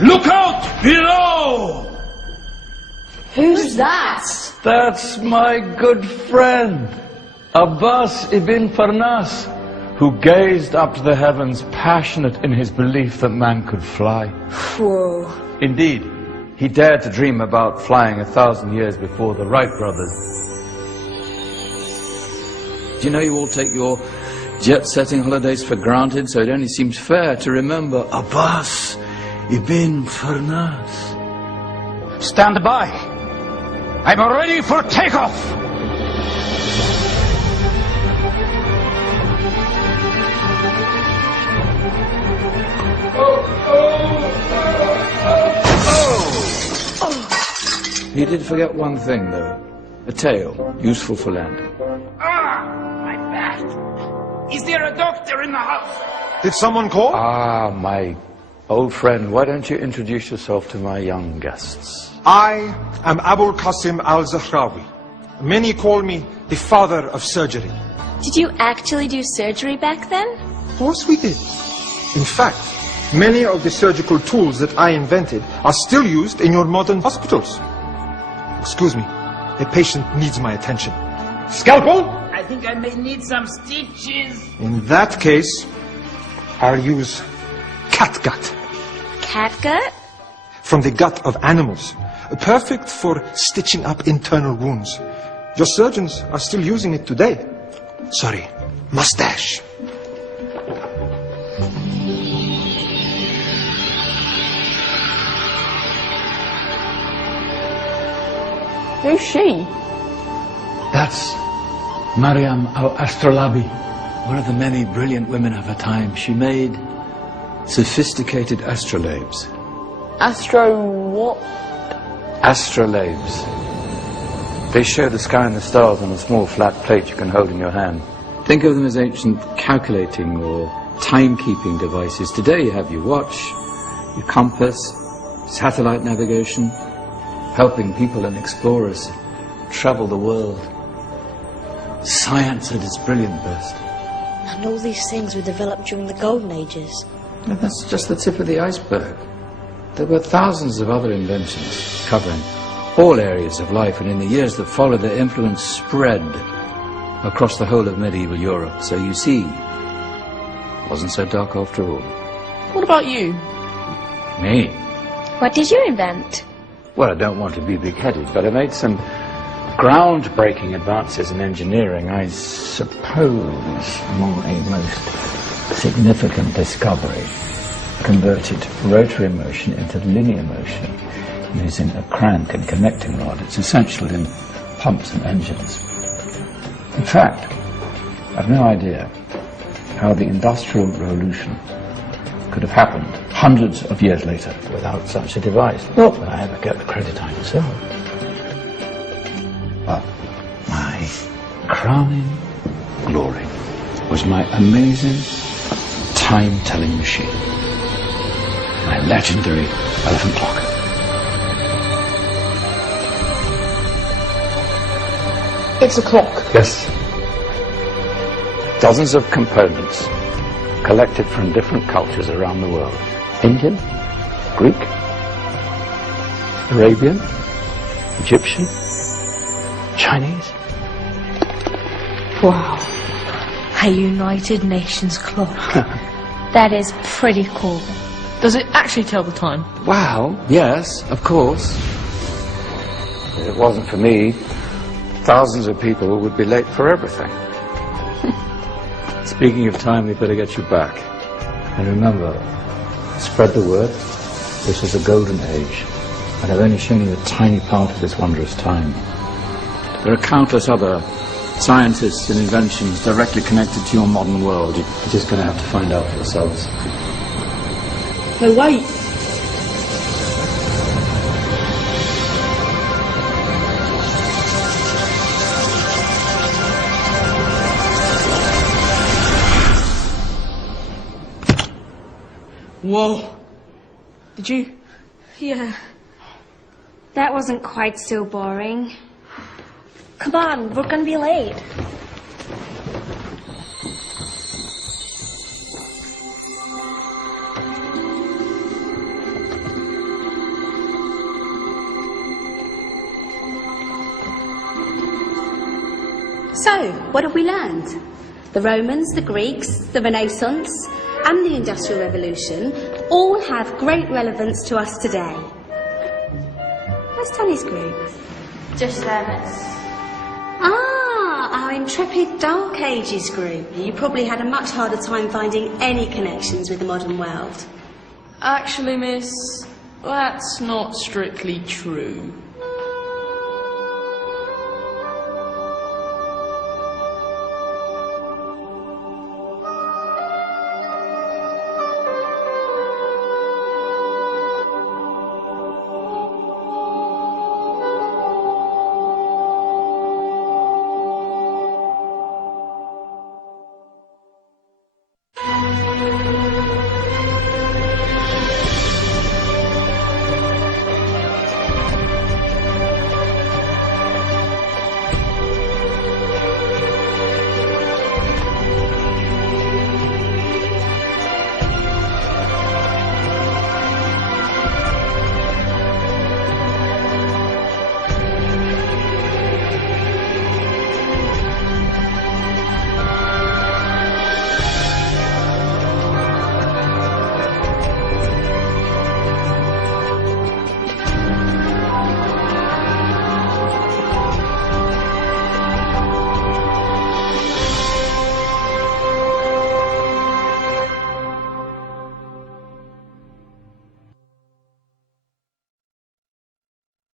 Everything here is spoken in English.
Look out below! Who's that? That's my good friend, Ages.Mp4, who gazed up to the heavens, passionate in his belief that man could fly. Whoa. Indeed, he dared to dream about flying 1,000 years before the Wright brothers. Do you know you all take your jet-setting holidays for granted, so it only seems fair to remember Ages.Mp4. Stand by. I'm ready for takeoff. He did forget one thing, though. A tail, useful for landing. My back. Is there a doctor in the house? Did someone call? Ah, my old friend, why don't you introduce yourself to my young guests? I am Abul Qasim al-Zahrawi. Many call me the father of surgery. Did you actually do surgery back then? Of course we did. In fact, many of the surgical tools that I invented are still used in your modern hospitals. Excuse me, a patient needs my attention. Scalpel? I think I may need some stitches. In that case, I'll use catgut. Catgut? From the gut of animals. Perfect for stitching up internal wounds. Your surgeons are still using it today. Sorry, mustache. Who's she? That's Maryam al-Astrolabi, one of the many brilliant women of her time. She made sophisticated astrolabes. Astro what? Astrolabes. They show the sky and the stars on a small flat plate you can hold in your hand. Think of them as ancient calculating or timekeeping devices. Today you have your watch, your compass, satellite navigation, helping people and explorers travel the world. Science at its brilliant best. And all these things were developed during the Golden Ages. And that's just the tip of the iceberg. There were thousands of other inventions covering all areas of life, and in the years that followed, their influence spread across the whole of medieval Europe. So you see, it wasn't so dark after all. What about you? Me? What did you invent? Well, I don't want to be big-headed, but I made some groundbreaking advances in engineering. I suppose my most significant discovery converted rotary motion into linear motion using a crank and connecting rod. It's essential in pumps and engines. In fact, I've no idea how the Industrial Revolution could have happened hundreds of years later without such a device. Not that I ever get the credit I deserve. But my crowning glory was my amazing time-telling machine. My legendary elephant clock. It's a clock. Yes. Dozens of components collected from different cultures around the world. Indian, Greek, Arabian, Egyptian, Chinese. Wow. A United Nations clock. That is pretty cool. Does it actually tell the time? Wow, yes, of course. If it wasn't for me, thousands of people would be late for everything. Speaking of time, we better get you back. And remember, spread the word. This is a golden age, and I've only shown you a tiny part of this wondrous time. There are countless other scientists and inventions directly connected to your modern world. You're just going to have to find out for yourselves. No, wait. Whoa. Did you? Yeah. That wasn't quite so boring. Come on, we're gonna be late. So, what have we learned? The Romans, the Greeks, the Renaissance, and the Industrial Revolution all have great relevance to us today. Where's Tony's group? Just there, miss. Ah, our intrepid Dark Ages group. You probably had a much harder time finding any connections with the modern world. Actually, miss, that's not strictly true.